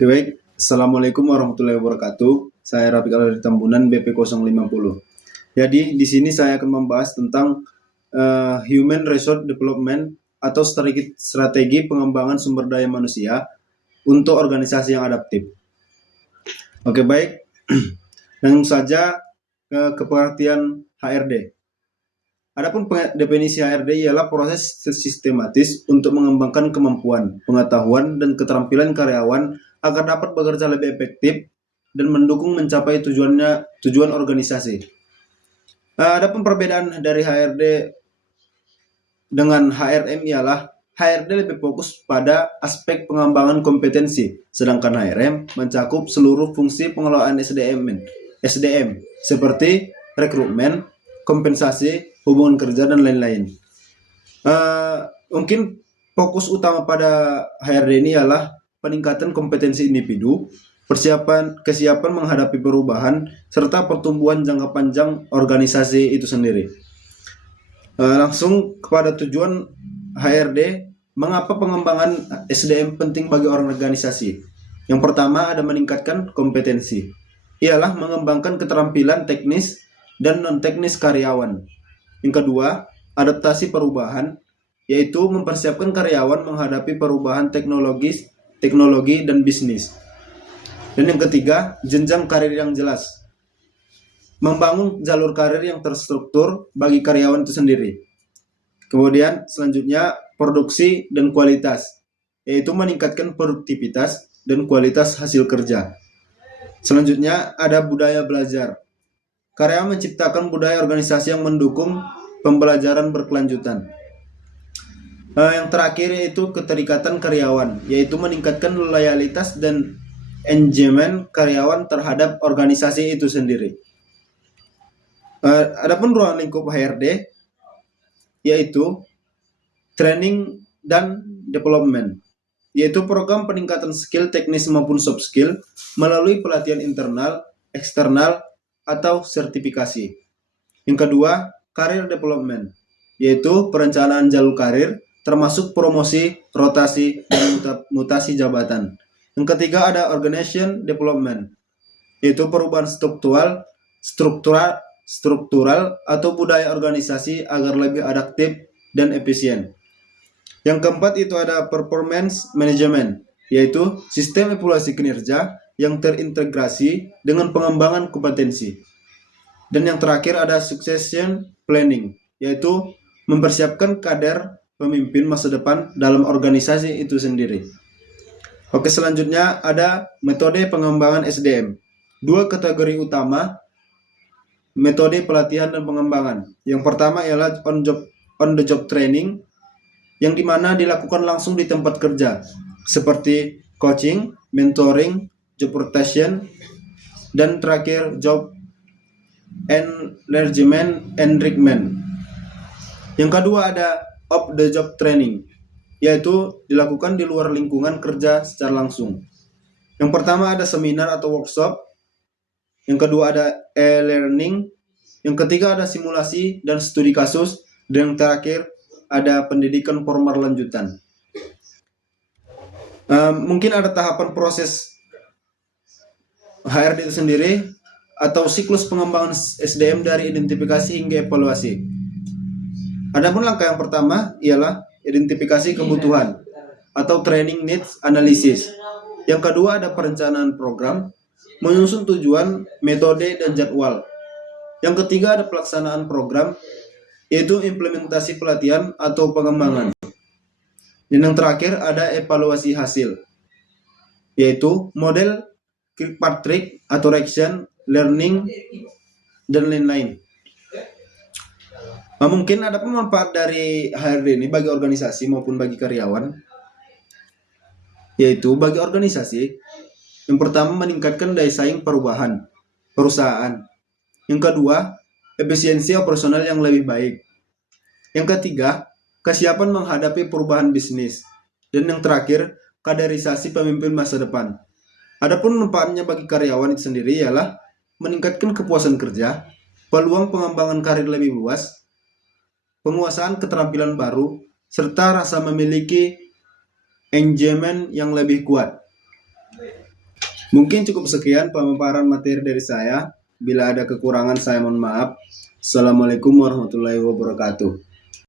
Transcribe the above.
Oke, baik. Assalamualaikum warahmatullahi wabarakatuh. Saya Rafiq Al Tambunan BP 050. Jadi di sini saya akan membahas tentang Human Resource Development atau strategi pengembangan sumber daya manusia untuk organisasi yang adaptif. Oke, baik. Langsung saja ke pengertian HRD. Adapun definisi HRD ialah proses sistematis untuk mengembangkan kemampuan, pengetahuan, dan keterampilan karyawan agar dapat bekerja lebih efektif dan mendukung mencapai tujuan organisasi. Adapun perbedaan dari HRD dengan HRM ialah HRD lebih fokus pada aspek pengembangan kompetensi, sedangkan HRM mencakup seluruh fungsi pengelolaan SDM seperti rekrutmen, kompensasi, hubungan kerja, dan lain-lain. Mungkin fokus utama pada HRD ini ialah peningkatan kompetensi individu, kesiapan menghadapi perubahan, serta pertumbuhan jangka panjang organisasi itu sendiri. Langsung kepada tujuan HRD, mengapa pengembangan SDM penting bagi organisasi? Yang pertama ada meningkatkan kompetensi, ialah mengembangkan keterampilan teknis dan non-teknis karyawan. Yang kedua, adaptasi perubahan, yaitu mempersiapkan karyawan menghadapi perubahan teknologi dan bisnis. Dan yang ketiga, jenjang karir yang jelas, membangun jalur karir yang terstruktur bagi karyawan itu sendiri. Kemudian selanjutnya produksi dan kualitas, yaitu meningkatkan produktivitas dan kualitas hasil kerja. Selanjutnya ada budaya belajar. Karyawan menciptakan budaya organisasi yang mendukung pembelajaran berkelanjutan. Yang terakhir yaitu keterikatan karyawan, yaitu meningkatkan loyalitas dan engagement karyawan terhadap organisasi itu sendiri. Adapun ruang lingkup HRD yaitu training dan development, yaitu program peningkatan skill teknis maupun soft skill melalui pelatihan internal, eksternal, atau sertifikasi. Yang kedua, career development, yaitu perencanaan jalur karir termasuk promosi, rotasi, dan mutasi jabatan. Yang ketiga ada organization development, yaitu perubahan struktural atau budaya organisasi agar lebih adaptif dan efisien. Yang keempat itu ada performance management, yaitu sistem evaluasi kinerja yang terintegrasi dengan pengembangan kompetensi. Dan yang terakhir ada succession planning, yaitu mempersiapkan kader pemimpin masa depan dalam organisasi itu sendiri. Oke, selanjutnya ada metode pengembangan SDM. Dua kategori utama metode pelatihan dan pengembangan. Yang pertama ialah on the job training, yang dimana dilakukan langsung di tempat kerja, seperti coaching, mentoring, job rotation, dan terakhir job enrichment. Yang kedua ada off the job training, yaitu dilakukan di luar lingkungan kerja secara langsung. Yang pertama ada seminar atau workshop, yang kedua ada e-learning, yang ketiga ada simulasi dan studi kasus, dan yang terakhir ada pendidikan formal lanjutan. Mungkin ada tahapan proses HRD itu sendiri atau siklus pengembangan SDM dari identifikasi hingga evaluasi. Adapun langkah yang pertama ialah identifikasi kebutuhan atau training needs analysis. Yang kedua ada perencanaan program, menyusun tujuan, metode, dan jadwal. Yang ketiga ada pelaksanaan program, yaitu implementasi pelatihan atau pengembangan. Dan yang terakhir ada evaluasi hasil, yaitu model Kirkpatrick atau action, learning, dan lain-lain. Mungkin ada manfaat dari HRD ini bagi organisasi maupun bagi karyawan, yaitu bagi organisasi, yang pertama meningkatkan daya saing perusahaan. Yang kedua, efisiensi operasional yang lebih baik. Yang ketiga, kesiapan menghadapi perubahan bisnis. Dan yang terakhir, kaderisasi pemimpin masa depan. Adapun manfaatnya bagi karyawan itu sendiri ialah meningkatkan kepuasan kerja, peluang pengembangan karir lebih luas, penguasaan keterampilan baru, serta rasa memiliki engagement yang lebih kuat. Mungkin cukup sekian pemaparan materi dari saya. Bila ada kekurangan saya mohon maaf. Assalamualaikum warahmatullahi wabarakatuh.